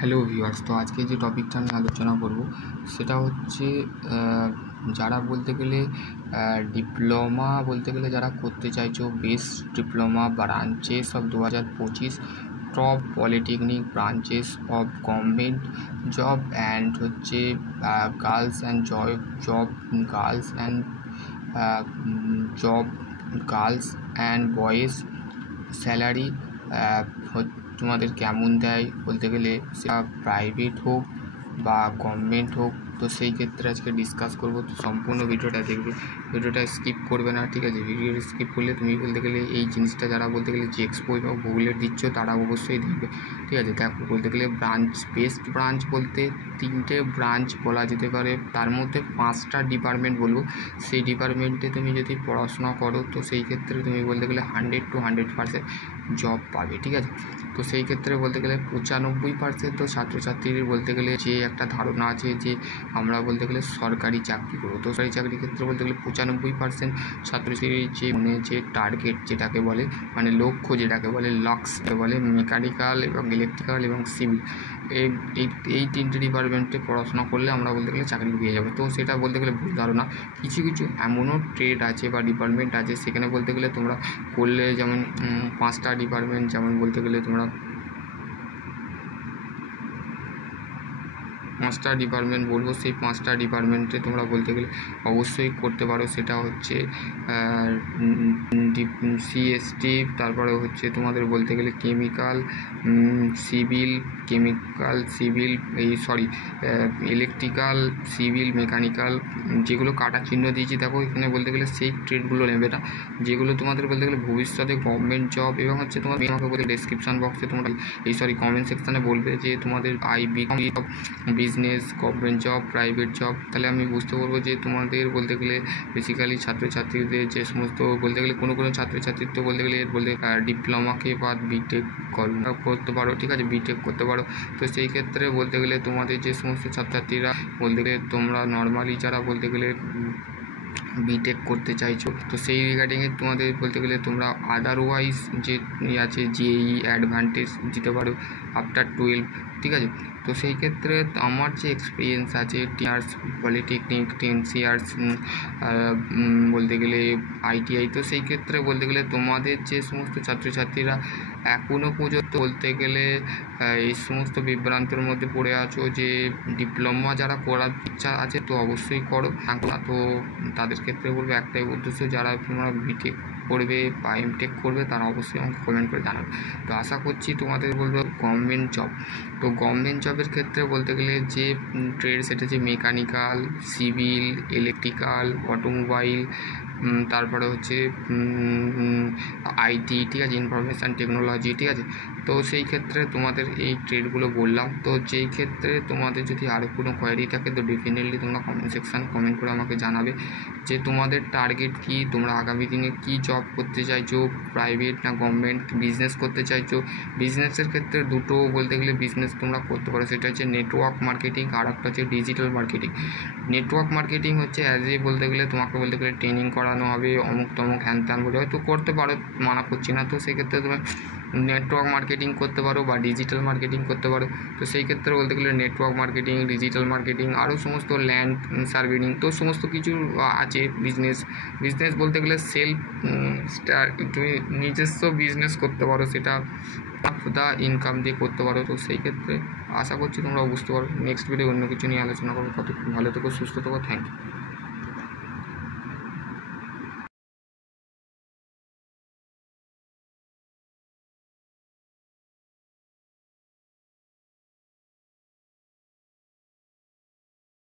Hello viewers, তো আজকে যে টপিকটা আমি আলোচনা করব সেটা হচ্ছে যারা বলতে গেলে ডিপ্লোমা বলতে গেলে যারা করতে চাইছো best diploma branches of 2025 top polytechnic branches of government job and হচ্ছে girls and job girls and job girls and boys salary তোমাদের কেমন দেয় বলতে গেলে, সেটা প্রাইভেট হোক বা গভর্নমেন্ট হোক। তো সেই ক্ষেত্রে আজকে ডিসকাস করব। তো সম্পূর্ণ ভিডিওটা দেখবে, ভিডিওটা স্কিপ করবে না, ঠিক আছে? ভিডিওটা স্কিপ করলে তুমি বলতে গেলে এই জিনিসটা যারা বলতে গেলে যে এক্সপো এবং গুগলের দিচ্ছ তারা অবশ্যই দেখবে, ঠিক আছে? দেখো, বলতে গেলে ব্রাঞ্চ বেস্ট ব্রাঞ্চ বলতে 3টে ব্রাঞ্চ বলা যেতে পারে, তার মধ্যে 5টা ডিপার্টমেন্ট বলবো। সেই ডিপার্টমেন্টে তুমি যদি পড়াশোনা করো তো সেই ক্ষেত্রে তুমি বলতে গেলে 100 to 100% জব পাবে, ঠিক আছে? তো সেই ক্ষেত্রে বলতে গেলে 95% তো ছাত্রছাত্রীর বলতে গেলে যে একটা ধারণা আছে যে আমরা বলতে গেলে সরকারি চাকরি করবো। তো সরকারি চাকরির ক্ষেত্রে বলতে গেলে 95% ছাত্রছাত্রীর যে যে টার্গেট যেটাকে বলে, লক্ষ্য যেটাকে বলে, লাক্স বলে, মেকানিক্যাল এবং ইলেকট্রিক্যাল এবং সিভিল, এই 3টে ডিপার্টমেন্টে পড়াশোনা করলে আমরা বলতে গেলে চাকরি পেয়ে যাবো। তো সেটা বলতে গেলে ভুল ধারণা। কিছু এমনও ট্রেড আছে বা ডিপার্টমেন্ট আছে সেখানে বলতে গেলে তোমরা করলে, যেমন 5টা ডিপার্টমেন্ট, যেমন বলতে গেলে তোমরা 5টা ডিপার্টমেন্ট বলবো। সেই 5টা ডিপার্টমেন্টে তোমরা বলতে গেলে অবশ্যই করতে পারো। সেটা হচ্ছে সিএসটি, তারপরে হচ্ছে তোমাদের বলতে গেলে chemical, civil, electrical, civil, mechanical, যেগুলো কাটা চিহ্ন দিয়েছি দেখো এখানে, বলতে গেলে সেই ট্রেডগুলো নেবে না, যেগুলো তোমাদের বলতে গেলে ভবিষ্যতে গভর্নমেন্ট জব। এবং হচ্ছে তোমার আমাকে বলতে ডেসক্রিপশন বক্সে তোমরা কমেন্ট সেকশানে বলবে যে তোমাদের business, government job, private job, তাহলে আমি বুঝতে পারবো যে তোমাদের বলতে গেলে বেসিক্যালি ছাত্রছাত্রীদের যে সমস্ত বলতে গেলে কোনো ছাত্রছাত্রীর তো বলতে গেলে ডিপ্লোমাকে বা বিটেক করতে পারো, ঠিক আছে? বিটেক করতে পারো। তো সেই ক্ষেত্রে বলতে গেলে তোমাদের যে সমস্ত ছাত্রছাত্রীরা বলতে গেলে তোমরা নর্মালি যারা বলতে গেলে বিটেক করতে চাইছো, তো সেই রিগার্ডিংয়ে তোমাদের বলতে গেলে তোমরা আদারওয়াইজ যে আছে জেই অ্যাডভান্টেজ দিতে পারো আফটার 12, ঠিক আছে? তো সেই ক্ষেত্রে আমার যে এক্সপিরিয়েন্স আছে 10 ইয়ার্স পলিটেকনিক, 10 ইয়ার্স বলতে গেলে আইটিআই, তো সেই ক্ষেত্রে বলতে গেলে তোমাদের যে সমস্ত ছাত্রছাত্রীরা এখনও পর্যন্ত বলতে গেলে এই সমস্ত বিভ্রান্তের মধ্যে পড়ে আছো যে ডিপ্লোমা যারা করার ইচ্ছা আছে তো অবশ্যই করো। তো তাদের ক্ষেত্রে বলবো একটাই উদ্দেশ্য, যারা তোমরা বিটেক করবে বা এমটেক করবে তারা অবশ্যই আমাকে কমেন্ট করে জানাবে। তো আশা করছি তোমাদের বলবো গভর্নমেন্ট জব। তো গভর্নমেন্ট জবের ক্ষেত্রে বলতে গেলে যে ট্রেড সেটা হচ্ছে মেকানিক্যাল, সিভিল, ইলেকট্রিক্যাল, অটোমোবাইল, তারপরে হচ্ছে আইটি, ঠিক আছে? ইনফরমেশান টেকনোলজি, ঠিক আছে? তো সেই ক্ষেত্রে তোমাদের এই ট্রেডগুলো বললাম। তো যেই ক্ষেত্রে তোমাদের যদি আরও কোনো কোয়ারি থাকে তো ডেফিনেটলি তোমরা কমেন্ট করে আমাকে জানাবে যে তোমাদের টার্গেট কী, তোমরা আগামী দিনে কী জব করতে চাইছো, প্রাইভেট না গভর্নমেন্ট, বিজনেস করতে চাইছো। বিজনেসের ক্ষেত্রে দুটো বলতে গেলে বিজনেস তোমরা করতে পারো, সেটা হচ্ছে নেটওয়ার্ক মার্কেটিং, আর একটা হচ্ছে ডিজিটাল মার্কেটিং। নেটওয়ার্ক মার্কেটিং হচ্ছে বলতে গেলে তোমাকে বলতে গেলে ট্রেনিং করানো হবে, অমুক তমুক হ্যান ত্যান বলে, হয়তো করতে পারো, মানা করছি না। তো সেক্ষেত্রে তুমি নেটওয়ার্ক মার্কেটিং করতে পারো বা ডিজিটাল মার্কেটিং করতে পারো। তো সেই ক্ষেত্রে বলতে গেলে নেটওয়ার্ক মার্কেটিং, ডিজিটাল মার্কেটিং, আরও সমস্ত ল্যান্ড সার্ভেইং, তো সমস্ত কিছু আছে। বিজনেস বলতে গেলে তুমি নিজস্ব বিজনেস করতে পারো, সেটা ইনকাম দিয়ে করতে পারো। তো সেই ক্ষেত্রে আশা করছি তোমরা বুঝতে পারো। নেক্সট ভিডিও অন্য কিছু নিয়ে আলোচনা করবো। ততক্ষণ ভালো থেকো, সুস্থ থেকো, থ্যাংক ইউ।